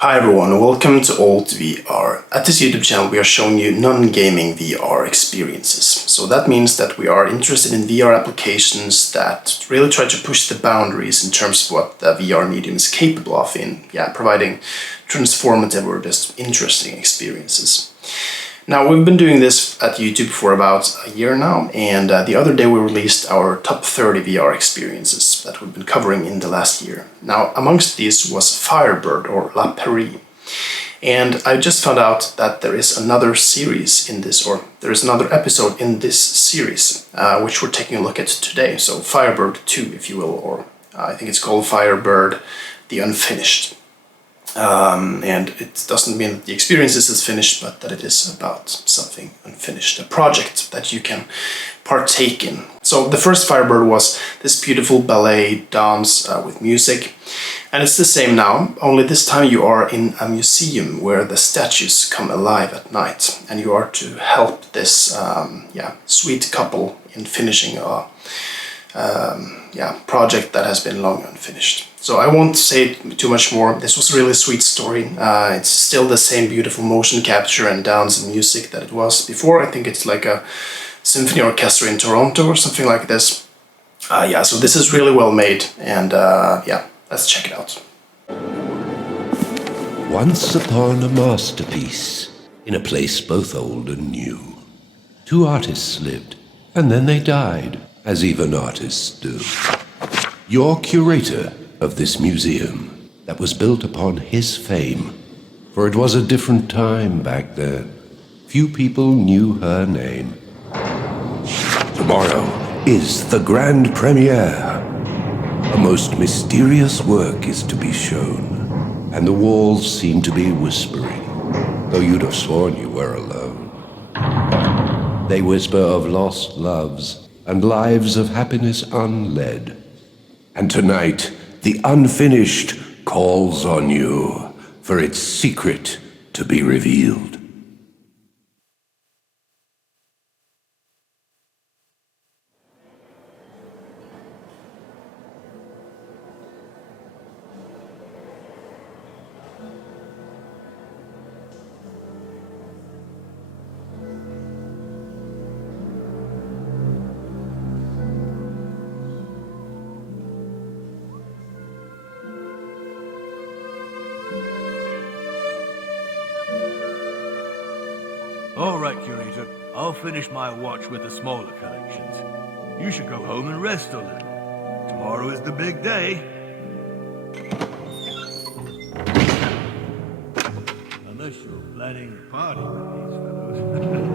Hi everyone, welcome to Alt VR. At this YouTube channel we are showing you non-gaming VR experiences. So that means that we are interested in VR applications that really try to push the boundaries in terms of what the VR medium is capable of in providing transformative or just interesting experiences. Now, we've been doing this at YouTube for about a year now, and the other day we released our top 30 VR experiences that we've been covering in the last year. Now, amongst these was Firebird or La Paris. And I just found out that there is another series in this, or there is another episode in this series, which we're taking a look at today. So Firebird 2, if you will, or I think it's called Firebird The Unfinished. And it doesn't mean that the experience is finished, but that it is about something unfinished, a project that you can partake in. So the first Firebird was this beautiful ballet dance with music, and it's the same now, only this time you are in a museum where the statues come alive at night, and you are to help this sweet couple in finishing a project that has been long unfinished. So I won't say too much more. This was a really sweet story. It's still the same beautiful motion capture and dance and music that it was before. I think it's like a symphony orchestra in Toronto or something like this. So this is really well made, and let's check it out. Once upon a masterpiece, in a place both old and new, two artists lived, and then they died, as even artists do. Your curator of this museum that was built upon his fame, for it was a different time back then. Few people knew her name. Tomorrow is the grand premiere. A most mysterious work is to be shown, and the walls seem to be whispering, though you'd have sworn you were alone. They whisper of lost loves and lives of happiness unled. And tonight, the unfinished calls on you for its secret to be revealed. All right, Curator. I'll finish my watch with the smaller collections. You should go home and rest a little. Tomorrow is the big day. Unless you're planning a party with these fellows.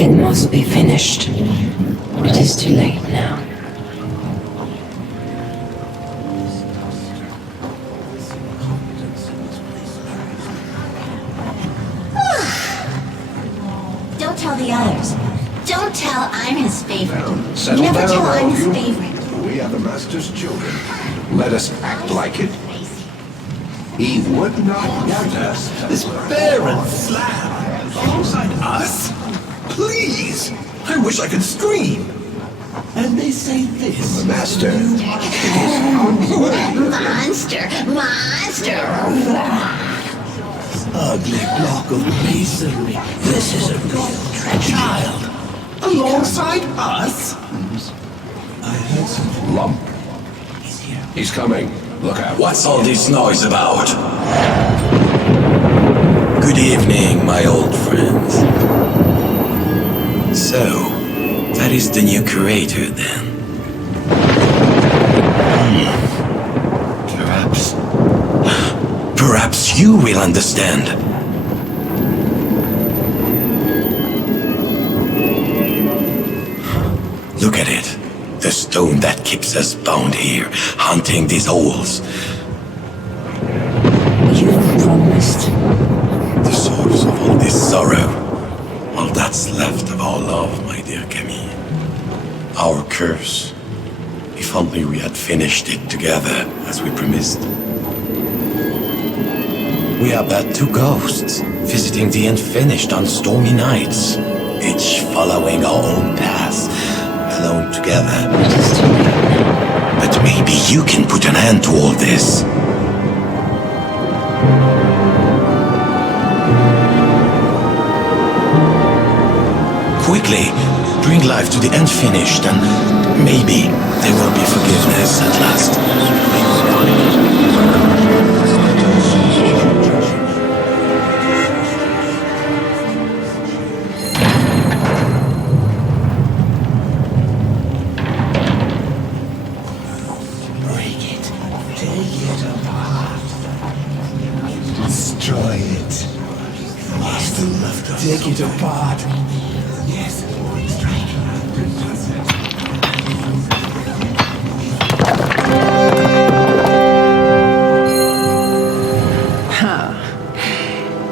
It must be finished. It is too late now. Don't tell the others. Don't tell I'm his favorite. Settle Never down, tell I'm all his you. favorite. We are the Master's children. Let us act like it. He would not want us. This barren slab alongside us? Please! I wish I could scream! And they say this. The Master. Monster! Monster! Ugly block of masonry. This is a real child. Alongside us? I heard something. Lump. He's here. He's coming. Look out. What's all this noise about? Good evening, my old friends. So, that is the new curator then. Perhaps you will understand. Look at it. The stone that keeps us bound here, hunting these holes. You promised. The source of all this sorrow. All that's left of our love, my dear Camille. Our curse. If only we had finished it together, as we promised. We are but two ghosts, visiting the unfinished on stormy nights, each following our own paths, alone together. It is too late now. But maybe you can put an end to all this. Quickly, bring life to the unfinished, and maybe there will be forgiveness at last. Break it. Take it apart. Destroy it. Yes, take it apart. Yes, strike.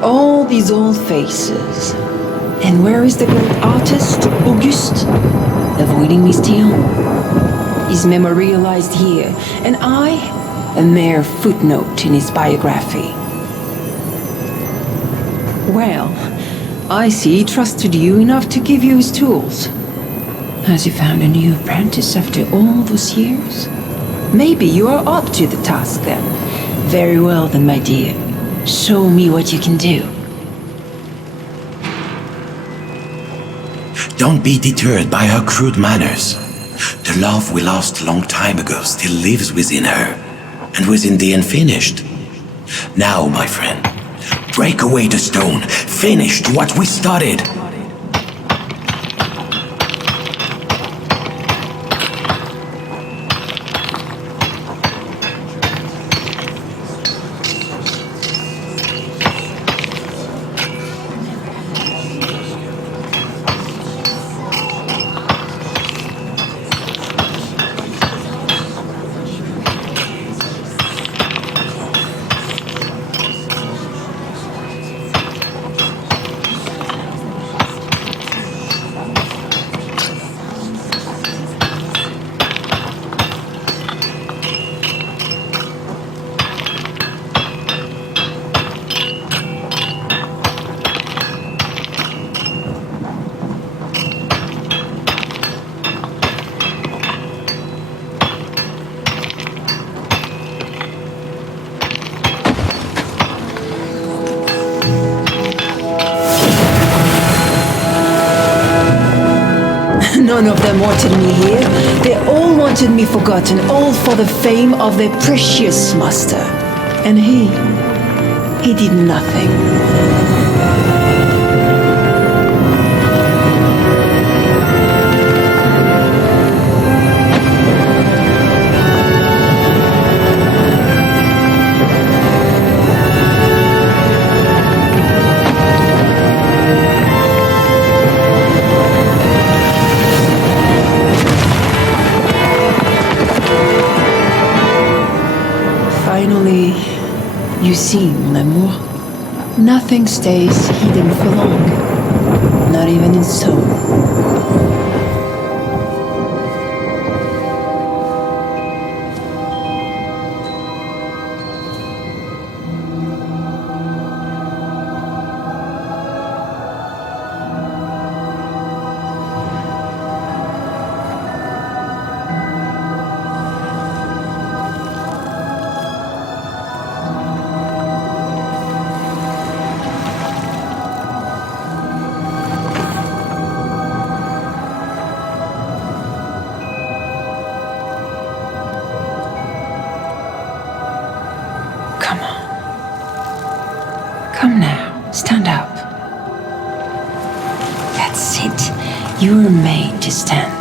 All these old faces. And where is the great artist, Auguste? Avoiding me still? His memorialized here, and I, a mere footnote in his biography. Well, I see he trusted you enough to give you his tools. Has he found a new apprentice after all those years? Maybe you are up to the task then. Very well then, my dear. Show me what you can do. Don't be deterred by her crude manners. The love we lost a long time ago still lives within her, and within the unfinished. Now, my friend, break away the stone. Finish what we started. None of them wanted me here. They all wanted me forgotten, all for the fame of their precious master. And he did nothing. Finally, you see, mon amour, nothing stays hidden for long, not even in stone. Come on. Come now, stand up. That's it. You're made to stand.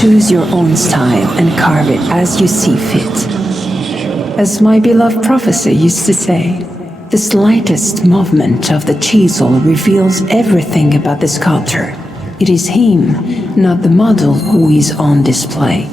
Choose your own style and carve it as you see fit. As my beloved professor used to say, the slightest movement of the chisel reveals everything about the sculptor. It is him, not the model, who is on display.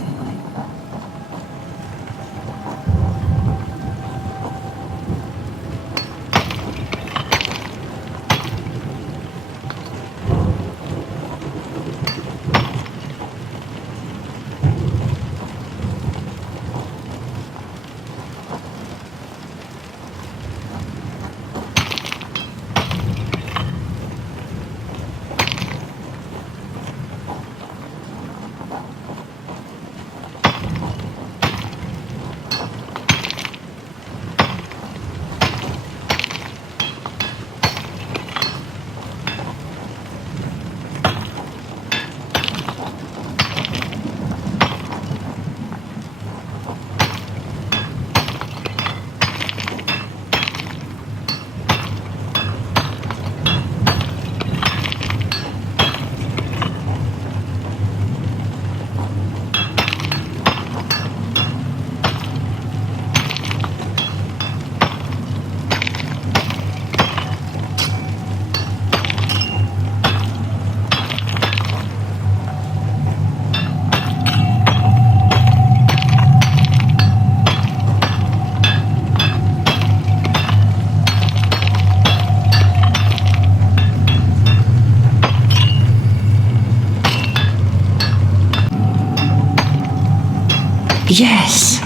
Yes.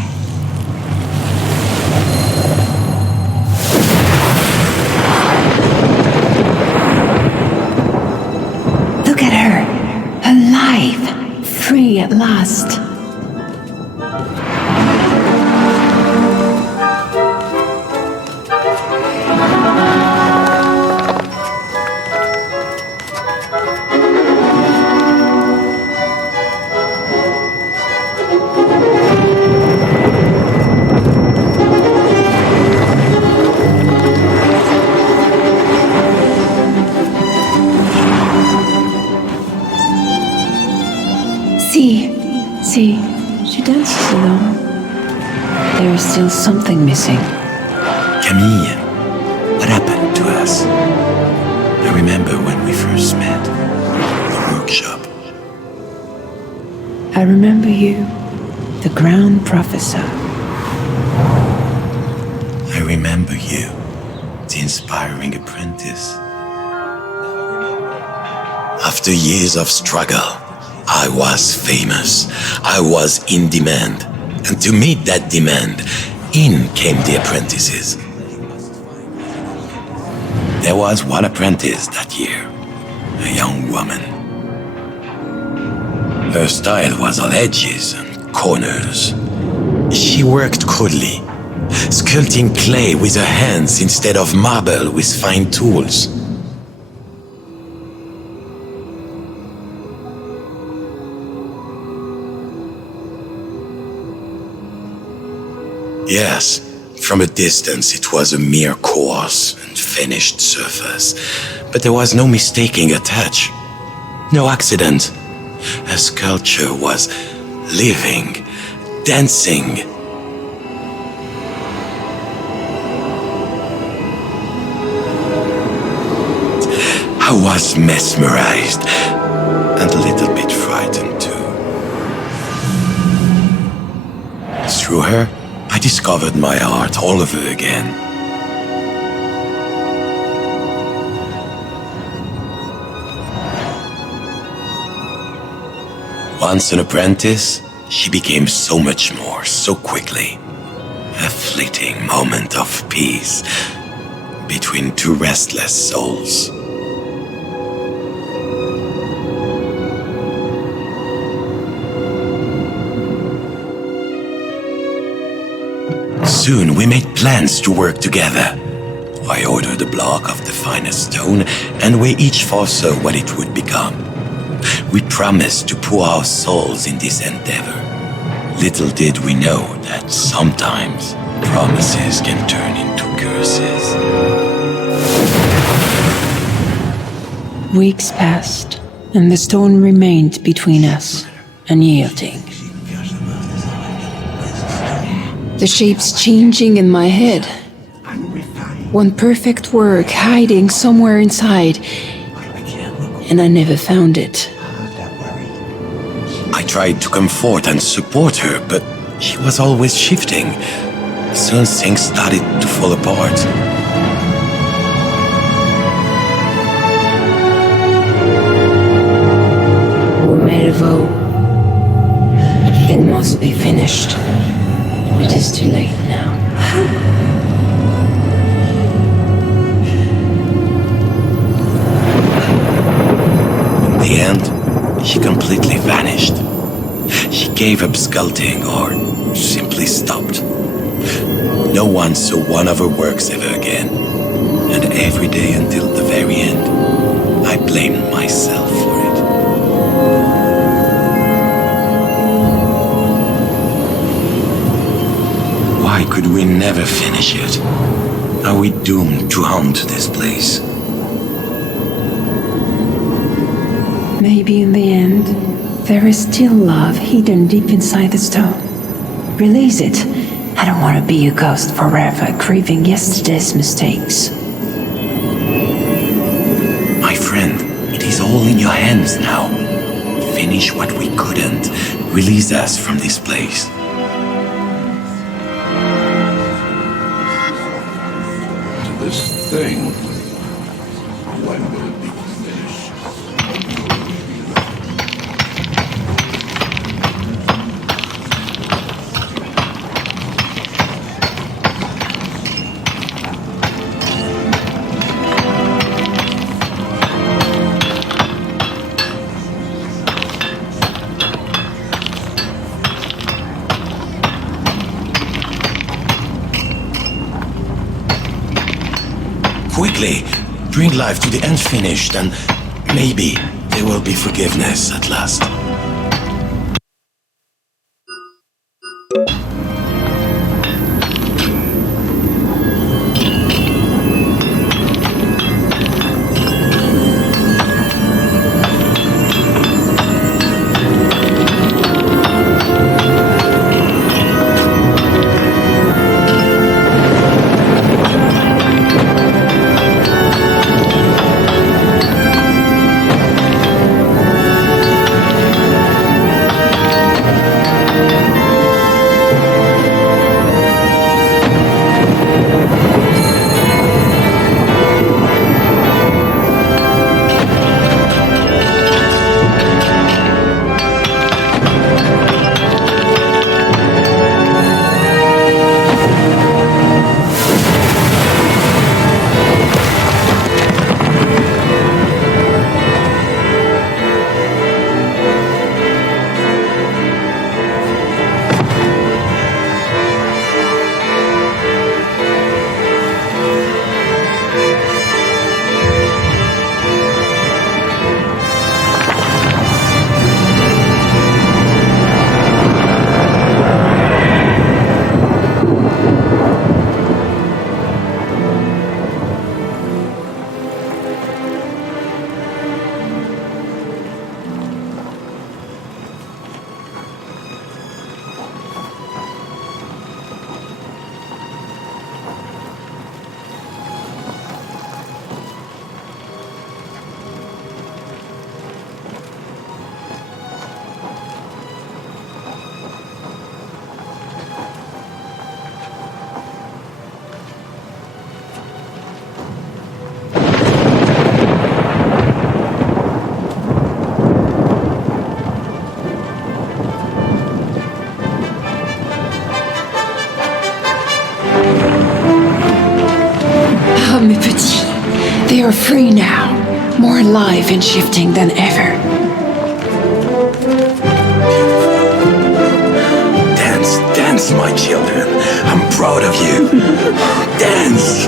Look at her. Alive. Free at last. See, she dances alone. There is still something missing. Camille, what happened to us? I remember when we first met, the workshop. I remember you, the Grand Professor. I remember you, the inspiring apprentice. After years of struggle, I was famous. I was in demand. And to meet that demand, in came the apprentices. There was one apprentice that year, a young woman. Her style was on edges and corners. She worked crudely, sculpting clay with her hands instead of marble with fine tools. Yes, from a distance it was a mere coarse and finished surface, but there was no mistaking her touch. No accident. Her sculpture was living, dancing. I was mesmerized and a little bit frightened too. Through her, I discovered my art all over again. Once an apprentice, she became so much more, so quickly. A fleeting moment of peace between two restless souls. Soon we made plans to work together. I ordered a block of the finest stone, and we each foresaw what it would become. We promised to pour our souls in this endeavor. Little did we know that sometimes promises can turn into curses. Weeks passed, and the stone remained between us. unyielding. The shape's changing in my head. One perfect work hiding somewhere inside, and I never found it. I tried to comfort and support her, but she was always shifting. Soon things started to fall apart. Mervo, it must be finished. It is too late now. In the end, she completely vanished. She gave up sculpting or simply stopped. No one saw one of her works ever again. And every day until the very end, I blamed myself for it. Why could we never finish it? Are we doomed to haunt this place? Maybe in the end, there is still love hidden deep inside the stone. Release it. I don't want to be a ghost forever, grieving yesterday's mistakes. My friend, it is all in your hands now. Finish what we couldn't. Release us from this place. This thing, when will it be finished? Quickly, bring life to the unfinished, and maybe there will be forgiveness at last. Ah, mes petits. They are free now. More alive and shifting than ever. Dance, dance, my children. I'm proud of you. Dance!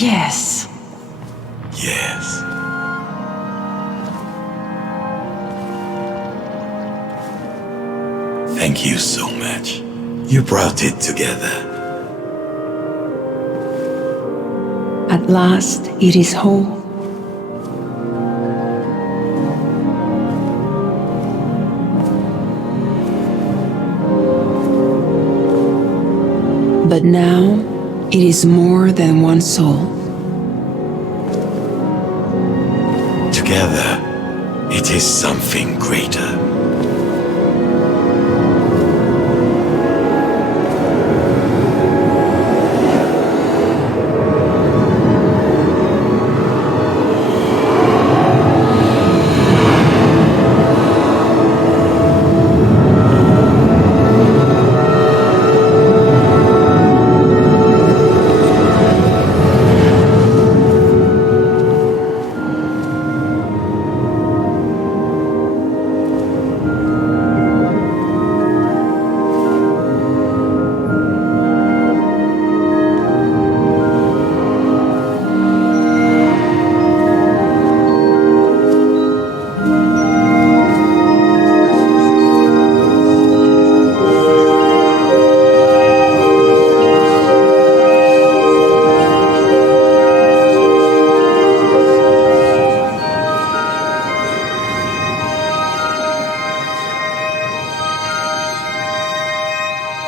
Yes. Yes. Thank you so much. You brought it together. At last, it is whole. But now, it is more than one soul. Together, it is something greater.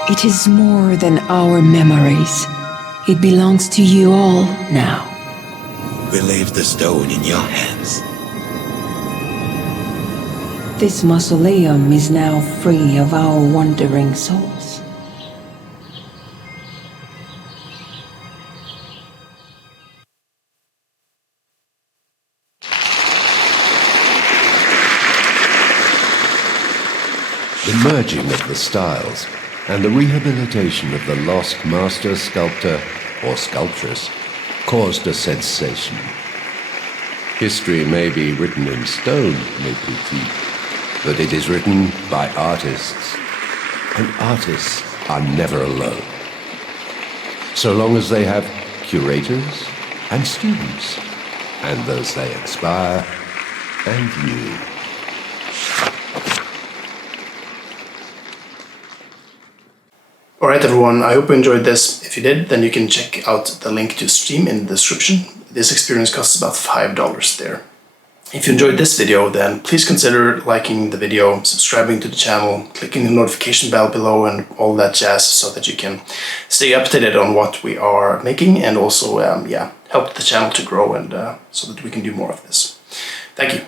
It is more than our memories. It belongs to you all now. We leave the stone in your hands. This mausoleum is now free of our wandering souls. The merging of the styles and the rehabilitation of the lost master sculptor or sculptress caused a sensation. History may be written in stone, mes petits, but it is written by artists, and artists are never alone. So long as they have curators and students, and those they inspire, and you. Alright everyone, I hope you enjoyed this. If you did, then you can check out the link to stream in the description. This experience costs about $5 there. If you enjoyed this video, then please consider liking the video, subscribing to the channel, clicking the notification bell below and all that jazz so that you can stay updated on what we are making and also help the channel to grow and so that we can do more of this. Thank you.